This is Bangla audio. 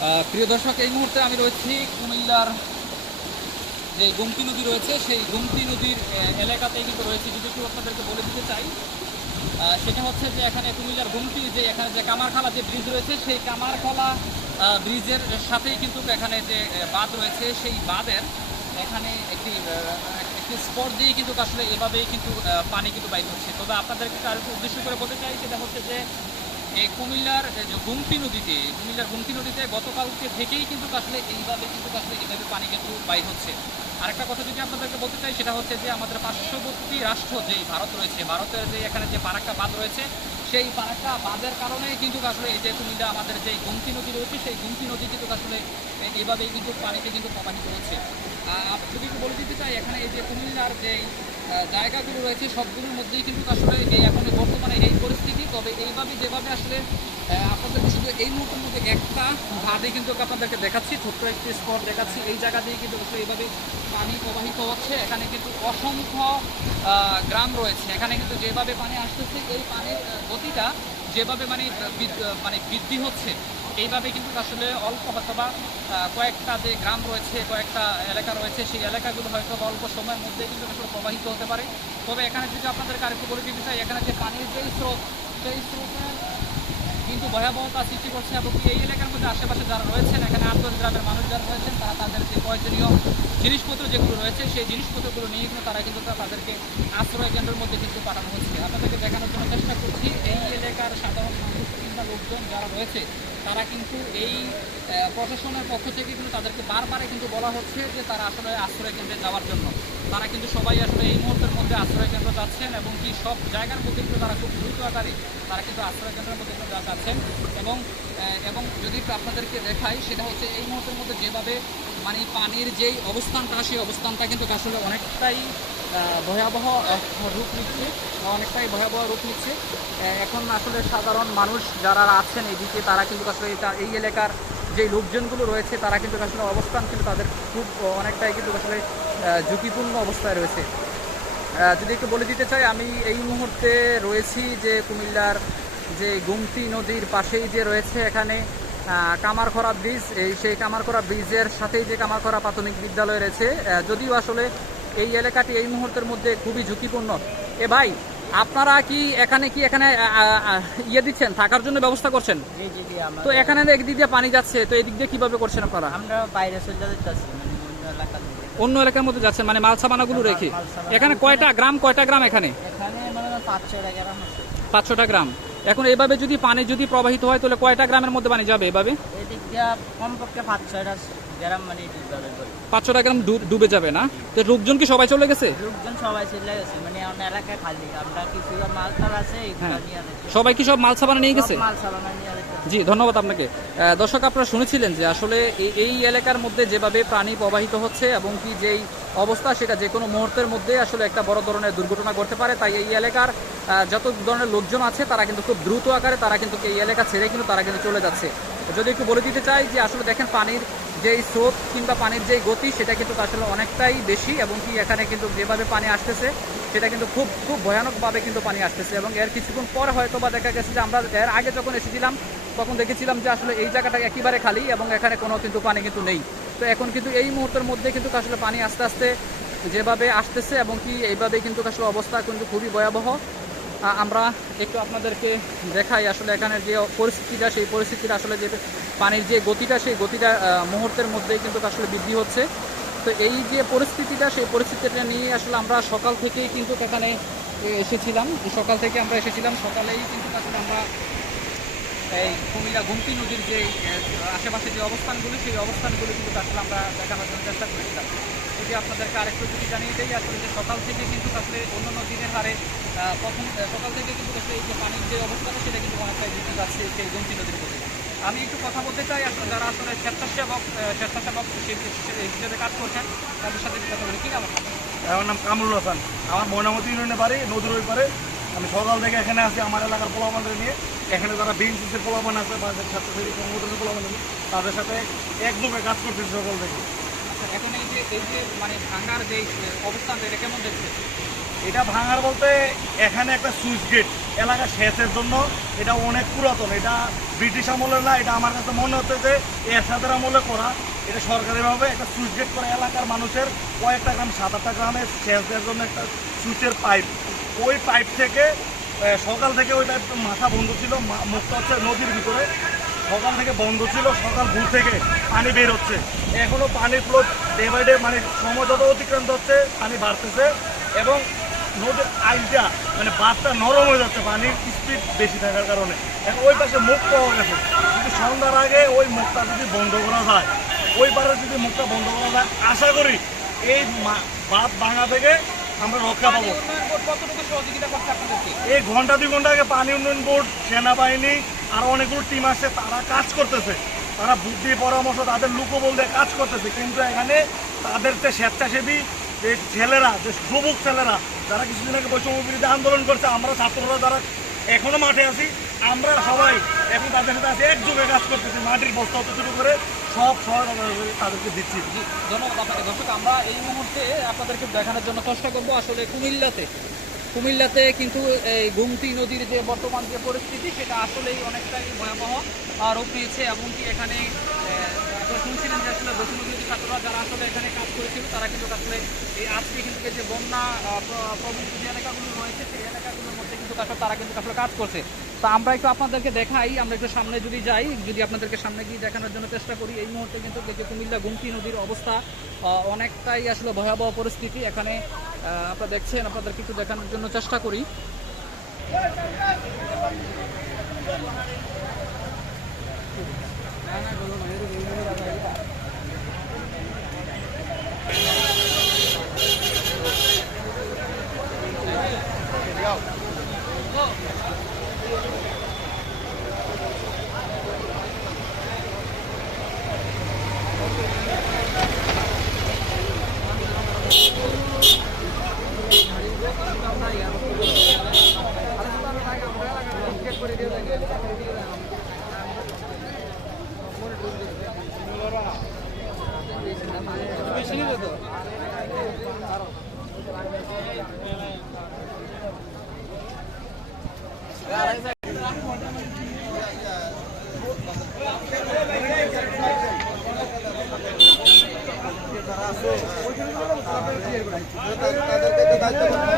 প্রিয় দর্শক, এই মুহূর্তে আমি রয়েছি কুমিল্লার যে গোমতী নদী রয়েছে সেই গোমতী নদীর এলাকাতেই কিন্তু রয়েছে। যদি একটু আপনাদেরকে বলে দিতে চাই, সেটা হচ্ছে যে এখানে কুমিল্লার গোমতী যে এখানে যে কামারখালা যে ব্রিজ রয়েছে সেই কামারখালা ব্রিজের সাথেই কিন্তু এখানে যে বাঁধ রয়েছে সেই বাঁধের এখানে একটি স্পট দিয়ে কিন্তু আসলে এভাবেই কিন্তু পানি কিন্তু বাইর হচ্ছে। তবে আপনাদেরকে আরেকটু উদ্দেশ্য করে বলতে চাই, সেটা হচ্ছে যে এই কুমিল্লার যে কুমিল্লার গোমতী নদীতে গতকালকে থেকেই কিন্তু আসলে এইভাবে এইভাবে পানি কিন্তু বাইর হচ্ছে। আরেকটা কথা যদি আপনাদেরকে বলতে চাই, সেটা হচ্ছে যে আমাদের পার্শ্ববর্তী রাষ্ট্র যেই ভারত রয়েছে, ভারতের যে এখানে যে ফারাক্কা বাঁধ রয়েছে সেই ফারাক্কা বাঁধের কারণেই কিন্তু আসলে এই যে কুমিল্লা আমাদের যে গোমতী নদী রয়েছে সেই গোমতী নদী কিন্তু আসলে এইভাবেই কিন্তু পানিতে কিন্তু প্রবাহিত হচ্ছে। যদি একটু বলে দিতে চাই, এখানে এই যে কুমিল্লার যে জায়গাগুলো রয়েছে সবগুলোর মধ্যেই কিন্তু আসলে এই এখন বর্তমানে এই পরিস্থিতি। তবে এইভাবে যেভাবে আসলে আপনাদেরকে শুধু এই মুহূর্তের মধ্যে একটা ভাবে কিন্তু আপনাদেরকে দেখাচ্ছি, ছোট্ট একটি স্পট দেখাচ্ছি। এই জায়গা দিয়ে কিন্তু আসলে এইভাবে পানি প্রবাহিত হচ্ছে। এখানে কিন্তু অসংখ্য গ্রাম রয়েছে। এখানে কিন্তু যেভাবে পানি আসতেছে এই পানির গতিটা যেভাবে মানে বৃদ্ধি হচ্ছে, এইভাবে কিন্তু আসলে অল্প হয়তোবা কয়েকটা যে গ্রাম রয়েছে, কয়েকটা এলাকা রয়েছে, সেই এলাকাগুলো হয়তো অল্প সময়ের মধ্যে কিন্তু আসলে প্রবাহিত হতে পারে। তবে এখানে যদি আপনাদেরকে আরেকটু বলে দিতে চাই, এখানে যে পানির যেই স্রোত সেই স্রোতের কিন্তু ভয়াবহতা সৃষ্টি করছে। এবং এই এলাকার মধ্যে আশেপাশে যারা রয়েছেন, এখানে 8-10 গ্রামের মানুষ যারা রয়েছেন, তারা তাদের যে প্রয়োজনীয় জিনিসপত্র যেগুলো রয়েছে সেই জিনিসপত্রগুলো নিয়ে কিন্তু তারা কিন্তু তাদেরকে আশ্রয় কেন্দ্রের মধ্যে কিন্তু পাঠানো হচ্ছে। আপনাদেরকে দেখানোর জন্য চেষ্টা করছি এই এলাকার সাধারণ মানুষ কিংবা লোকজন যারা রয়েছে তারা কিন্তু এই প্রশাসনের পক্ষ থেকে কিন্তু তাদেরকে বারবারে কিন্তু বলা হচ্ছে যে তারা আসলে আশ্রয় কেন্দ্রে যাওয়ার জন্য। তারা কিন্তু সবাই আসলে এই মুহূর্তের মধ্যে আশ্রয় কেন্দ্র যাচ্ছেন এবং কি সব জায়গার মধ্যে কিন্তু তারা খুব দ্রুত আকারে তারা কিন্তু আশ্রয় কেন্দ্রের মধ্যে কিন্তু যাচ্ছেন। এবং এবং যদি আপনাদেরকে দেখাই, সেটা হচ্ছে এই মুহূর্তের মধ্যে যেভাবে মানে পানির যেই অবস্থানটা সেই অবস্থানটা কিন্তু আসলে অনেকটাই ভয়াবহ রূপ নিচ্ছে, এখন আসলে সাধারণ মানুষ যারা আছেন এইদিকে তারা কিন্তু আসলে এই এলাকার যে লোকজনগুলো রয়েছে তারা কিন্তু আসলে অবস্থান কিন্তু তাদের খুব অনেকটাই কিন্তু আসলে ঝুঁকিপূর্ণ অবস্থায় রয়েছে। যদি একটু বলে দিতে চাই, আমি এই মুহূর্তে রয়েছি যে কুমিল্লার যে গোমতী নদীর পাশেই যে রয়েছে এখানে কামারখরা ব্রিজ, সেই কামারখরা ব্রিজের সাথেই যে কামারখরা প্রাথমিক বিদ্যালয় রয়েছে। যদিও আসলে এই এলাকাটি এই মুহূর্তের মধ্যে খুবই ঝুঁকিপূর্ণ। ভাই, আপনারা কি এখানে ইয়ে দিচ্ছেন, থাকার জন্য ব্যবস্থা করছেন? তো এখানে একদিক দিয়ে পানি যাচ্ছে, তো এই দিক দিয়ে কিভাবে করছেন আপনারা? আমরা বাইরে চলে যাচ্ছি, মানে অন্য এলাকার মধ্যে যাচ্ছেন, মানে মালসাবানাগুলো রেখে। এখানে কয়টা গ্রাম এখানে? এখানে মানে 5-6টা গ্রাম আছে। 5-6টা গ্রাম। এখন এইভাবে যদি পানি প্রবাহিত হয় তাহলে কয়টা গ্রামের মধ্যে পানি যাবে এভাবে? এদিক দিয়ে কমপক্ষে 5-6টা গ্রাম মানে 5-6টা গ্রাম ডুবে যাবে না? তো লোকজন কি সবাই চলে গেছে? লোকজন সবাই চলে গেছে, মানে আমার এলাকায় খালি আমরা কিছু মাল আছে এগুলো নিয়ে যাচ্ছি। সবাই কি সব মাল সাবানা নিয়ে গেছে? মাল সাবানা নিয়ে যাচ্ছি। জি, ধন্যবাদ আপনাকে। দর্শক, আপনারা শুনেছিলেন যে আসলে এই এলাকার মধ্যে যেভাবে পানি প্রবাহিত হচ্ছে এবং কি যেই অবস্থা, সেটা যে কোনো মুহূর্তের মধ্যে আসলে একটা বড় ধরনের দুর্ঘটনা ঘটতে পারে। তাই এই এলাকার যত ধরনের লোকজন আছে তারা কিন্তু খুব দ্রুত আকারে তারা কিন্তু এই এলাকা ছেড়ে কিন্তু তারা কিন্তু চলে যাচ্ছে। যদি একটু বলে দিতে চাই যে আসলে দেখেন পানির যেই স্রোত কিংবা পানির যেই গতি সেটা কিন্তু আসলে অনেকটাই বেশি এবং কি এখানে কিন্তু যেভাবে পানি আসতেছে সেটা কিন্তু খুব খুব ভয়ানকভাবে কিন্তু পানি আসতেছে। এবং এর কিছুক্ষণ পর হয়তো বা দেখা গেছে যে আমরা এর আগে যখন এসেছিলাম তখন দেখেছিলাম যে আসলে এই জায়গাটা একেবারে খালি এবং এখানে কোনো কিন্তু পানি কিন্তু নেই। তো এখন কিন্তু এই মুহূর্তের মধ্যে কিন্তু আসলে পানি আস্তে আস্তে যেভাবে আসতেছে এবং কি এইভাবে কিন্তু আসলে অবস্থা কিন্তু খুবই ভয়াবহ। আমরা একটু আপনাদেরকে দেখাই আসলে এখানের যে পরিস্থিতিটা, সেই পরিস্থিতিটা আসলে যে পানির যে গতিটা সেই গতিটা মুহূর্তের মধ্যেই কিন্তু আসলে বৃদ্ধি হচ্ছে। তো এই যে পরিস্থিতিটা সেই পরিস্থিতিটা নিয়ে আসলে আমরা সকাল থেকেই কিন্তু এখানে এসেছিলাম। সকালেই কিন্তু আসলে আমরা এই কুমিল্লা গোমতী নদীর যে আশেপাশে যে অবস্থানগুলি সেই অবস্থানগুলি কিন্তু আসলে আমরা দেখানোর জন্য চেষ্টা করেছিলাম। যদি আপনাদেরকে আরেকটু যদি জানিয়ে দিই, আসলে যে সকাল থেকে কিন্তু আসলে অন্যান্য দিনের হারে সকাল থেকে কিন্তু আসলে এই যে পানির যে অবস্থাটা সেটা কিন্তু অনেকটাই বৃদ্ধি পাচ্ছে সেই গোমতী নদীর মধ্যে। আমি একটু কথা বলতে চাই আসলে যারা আসলে স্বেচ্ছাসেবক হিসেবে কাজ করছেন তাদের সাথে কথা বলি। কি নাম? আমার নাম কামরুল হাসান। আমার ময়নামতি ইউনিয়নে বাড়ি, নদীর ওই পারে। আমি সকাল থেকে এখানে আসি আমার এলাকার পোলাপানদের নিয়ে। এখানে যারা বিএনসিসির পোলাপান আছে বা ছাত্রছাত্রী সংগঠনের পোলাপান আছে তাদের সাথে একদমে কাজ করতেছি সকাল থেকে। এখন এই যে মানে ভাঙার যে অবস্থান এটা কেমন দেখছে? এটা ভাঙার বলতে এখানে একটা সুইচ গেট এলাকা সেচের জন্য, এটা অনেক পুরাতন, এটা ব্রিটিশ আমলের না, এটা আমার কাছে মনে হচ্ছে যে এরশাদের আমলে করা। এটা সরকারিভাবে একটা সুইচ গেট করে এলাকার মানুষের কয়েকটা গ্রাম 7-8টা গ্রামে সেচ দেওয়ার জন্য একটা সুইচের পাইপ, ওই পাইপ থেকে সকাল থেকে ওই পাইপ মাথা বন্ধ ছিল, মুখটা হচ্ছে নদীর ভিতরে, সকাল থেকে বন্ধ ছিল, সকাল ভোর থেকে পানি বের হচ্ছে, এখনও পানির ফ্লো ডে বাই ডে মানে সময় যত অতিক্রান্ত হচ্ছে পানি বাড়তেছে এবং নদীর আইলটা মানে বাঁধটা নরম হয়ে যাচ্ছে পানির স্পিড বেশি থাকার কারণে। এখন ওই পাশে মুখ পাওয়া গেছে, যদি সন্ধ্যার আগে ওই মুখটা যদি বন্ধ করা যায়, ওই পারে যদি মুখটা বন্ধ করা যায়, আশা করি এই বাঁধ ভাঙা থেকে আমরা রক্ষা পানি পাবো। উন্নয়ন বোর্ড কতটুকু সহযোগিতা করছে আপনাদেরকে? এই ঘন্টা 2 ঘন্টা আগে পানি উন্নয়ন বোর্ড, সেনাবাহিনী আর অনেকগুলো টিম আসছে, তারা কাজ করতেছে, তারা বুদ্ধি পরামর্শ তাদের লোকবল দিয়ে কাজ করতেছে, কিন্তু এখানে তাদের যে স্বেচ্ছাসেবী যে ছেলেরা, যে যুবক ছেলেরা যারা কিছুদিন আগে বৈষম্য বিরোধী আন্দোলন করছে, আমরা ছাত্ররা যারা এখনো মাঠে আছি, আমরা সবাই এখন তাদের সাথে আছি, একযোগে কাজ করতেছি, মাটির বস্তা হতে শুরু করে সব সহায়তা তাদেরকে দিচ্ছি। জি, ধন্যবাদ আপনাকে। দর্শক, আমরা এই মুহূর্তে আপনাদেরকে দেখানোর জন্য চেষ্টা করবো আসলে কুমিল্লাতে কিন্তু এই গোমতী নদীর যে বর্তমান যে পরিস্থিতি, সেটা আসলেই অনেকটাই ভয়াবহ রূপ নিয়েছে। এমনকি এখানে আপনারা শুনছিলেন যে আসলে বৈষ্ণবী ছাত্ররা যারা আসলে এখানে কাজ করেছিল, তারা কিন্তু আসলে এই আজকে কিন্তু যে বন্যা প্রবৃত্ত যে এলাকাগুলো রয়েছে, সেই এলাকাগুলোর মধ্যে কিন্তু আসলে তারা কিন্তু আসলে কাজ করছে। তো আমরা একটু আপনাদেরকে দেখাই, আমরা একটু সামনে যদি যাই, যদি আপনাদেরকে সামনে গিয়ে দেখানোর জন্য চেষ্টা করি। এই মুহূর্তে কিন্তু যে কুমিল্লা গোমতী নদীর অবস্থা অনেকটাই আসলে ভয়াবহ পরিস্থিতি এখানে আপনারা দেখছেন। আপনাদেরকে একটু দেখানোর জন্য চেষ্টা করি। তাদেরকে দায়িত্ব